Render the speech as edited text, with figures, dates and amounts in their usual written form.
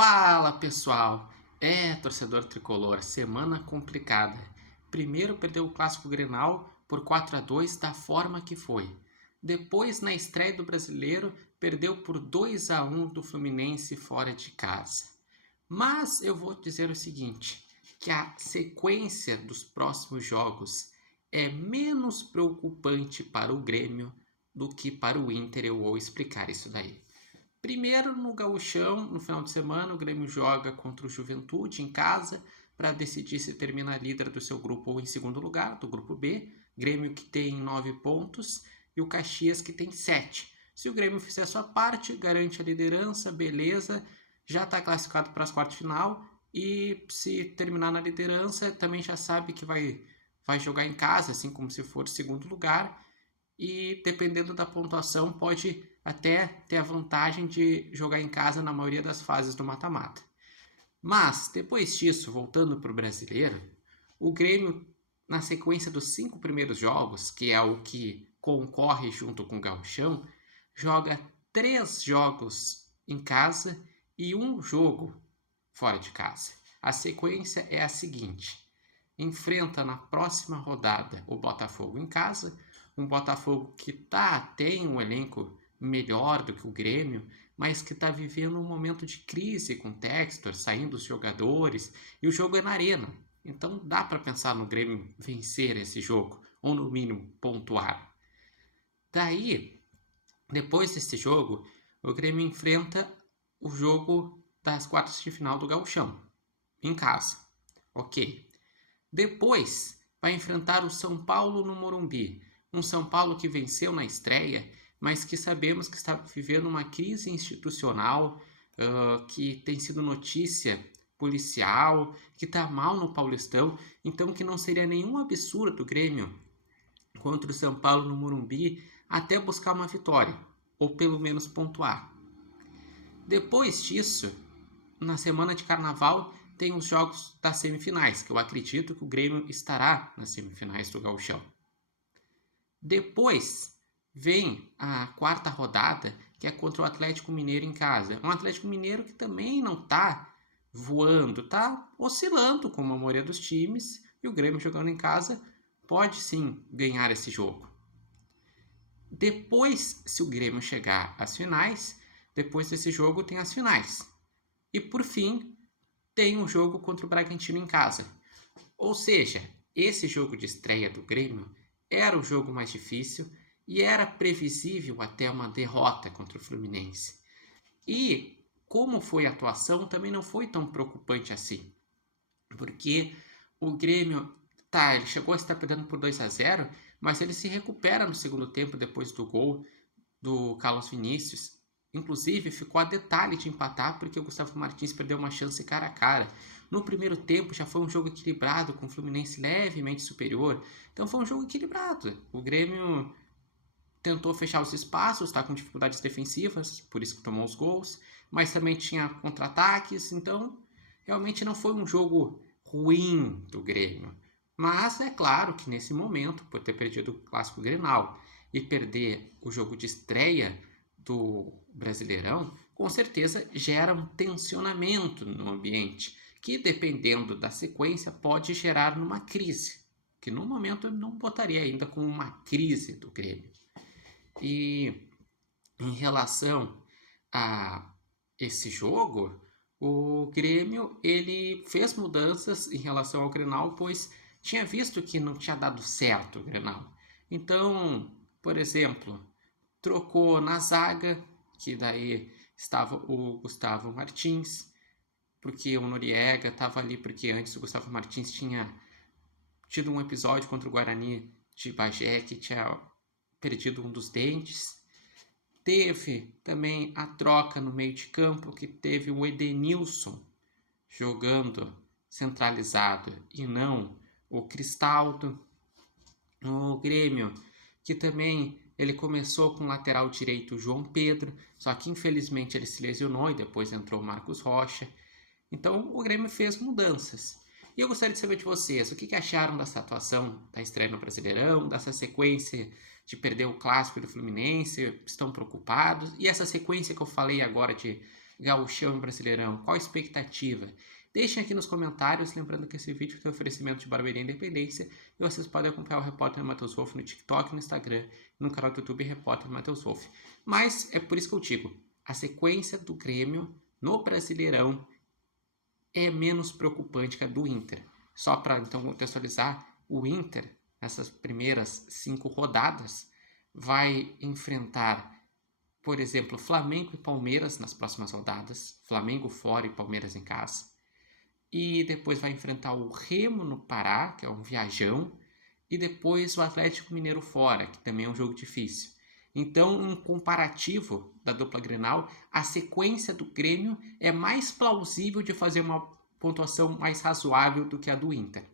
Fala pessoal, torcedor tricolor, semana complicada. Primeiro perdeu o Clássico Grenal por 4-2 da forma que foi. Depois, na estreia do Brasileiro, perdeu por 2-1 do Fluminense fora de casa. Mas eu vou dizer o seguinte, que a sequência dos próximos jogos é menos preocupante para o Grêmio do que para o Inter. Eu vou explicar isso daí. Primeiro, no Gauchão, no final de semana, o Grêmio joga contra o Juventude em casa para decidir se termina líder do seu grupo ou em segundo lugar, do grupo B. Grêmio que tem 9 pontos e o Caxias que tem 7. Se o Grêmio fizer a sua parte, garante a liderança, beleza, já está classificado para as quartas de final e se terminar na liderança, também já sabe que vai jogar em casa, assim como se for segundo lugar, e dependendo da pontuação pode até ter a vantagem de jogar em casa na maioria das fases do mata-mata. Mas, depois disso, voltando para o Brasileiro, o Grêmio, na sequência dos 5 primeiros jogos, que é o que concorre junto com o Gauchão, joga 3 jogos em casa e 1 jogo fora de casa. A sequência é a seguinte: enfrenta na próxima rodada o Botafogo em casa, um Botafogo que tem um elenco melhor do que o Grêmio, mas que está vivendo um momento de crise com o Textor, saindo os jogadores, e o jogo é na arena. Então dá para pensar no Grêmio vencer esse jogo, ou no mínimo pontuar. Daí, depois desse jogo, o Grêmio enfrenta o jogo das quartas de final do Gauchão, em casa. Ok. Depois vai enfrentar o São Paulo no Morumbi, um São Paulo que venceu na estreia, mas que sabemos que está vivendo uma crise institucional, que tem sido notícia policial, que está mal no Paulistão, então que não seria nenhum absurdo o Grêmio contra o São Paulo no Morumbi até buscar uma vitória, ou pelo menos pontuar. Depois disso, na semana de Carnaval, tem os jogos das semifinais, que eu acredito que o Grêmio estará nas semifinais do Gauchão. Depois vem a quarta rodada, que é contra o Atlético Mineiro em casa. Um Atlético Mineiro que também não está voando, está oscilando como a maioria dos times, e o Grêmio jogando em casa pode sim ganhar esse jogo. Depois, se o Grêmio chegar às finais, depois desse jogo tem as finais. E por fim, tem um jogo contra o Bragantino em casa. Ou seja, esse jogo de estreia do Grêmio era o jogo mais difícil e era previsível até uma derrota contra o Fluminense. E como foi a atuação, também não foi tão preocupante assim. Porque o Grêmio, ele chegou a estar perdendo por 2-0, mas ele se recupera no segundo tempo depois do gol do Carlos Vinícius. Inclusive, ficou a detalhe de empatar porque o Gustavo Martins perdeu uma chance cara a cara. No primeiro tempo já foi um jogo equilibrado, com o Fluminense levemente superior. Então foi um jogo equilibrado. O Grêmio tentou fechar os espaços, está com dificuldades defensivas, por isso que tomou os gols, mas também tinha contra-ataques, então realmente não foi um jogo ruim do Grêmio. Mas é claro que nesse momento, por ter perdido o Clássico Grenal e perder o jogo de estreia do Brasileirão, com certeza gera um tensionamento no ambiente, que dependendo da sequência pode gerar numa crise, que no momento eu não botaria ainda como uma crise do Grêmio. E em relação a esse jogo, o Grêmio ele fez mudanças em relação ao Grenal, pois tinha visto que não tinha dado certo o Grenal. Então, por exemplo, trocou na zaga, que daí estava o Gustavo Martins, porque o Noriega estava ali, porque antes o Gustavo Martins tinha tido um episódio contra o Guarani de Bagé, que tinha perdido um dos dentes. Teve também a troca no meio de campo, que teve o Edenilson jogando centralizado e não o Cristaldo. O Grêmio, que também ele começou com o lateral direito o João Pedro, só que infelizmente ele se lesionou e depois entrou o Marcos Rocha. Então o Grêmio fez mudanças. E eu gostaria de saber de vocês, o que acharam dessa atuação da estreia no Brasileirão, dessa sequência de perder o Clássico do Fluminense, estão preocupados? E essa sequência que eu falei agora de Gauchão e Brasileirão? Qual a expectativa? Deixem aqui nos comentários, lembrando que esse vídeo tem oferecimento de Barbearia Independência e vocês podem acompanhar o Repórter Matheus Wolff no TikTok, no Instagram e no canal do YouTube Repórter Matheus Wolff. Mas é por isso que eu digo, a sequência do Grêmio no Brasileirão é menos preocupante que a do Inter. Só para então contextualizar, o Inter, nessas primeiras 5 rodadas, vai enfrentar, por exemplo, Flamengo e Palmeiras nas próximas rodadas, Flamengo fora e Palmeiras em casa, e depois vai enfrentar o Remo no Pará, que é um viajão, e depois o Atlético Mineiro fora, que também é um jogo difícil. Então, um comparativo da dupla Grenal, a sequência do Grêmio é mais plausível de fazer uma pontuação mais razoável do que a do Inter.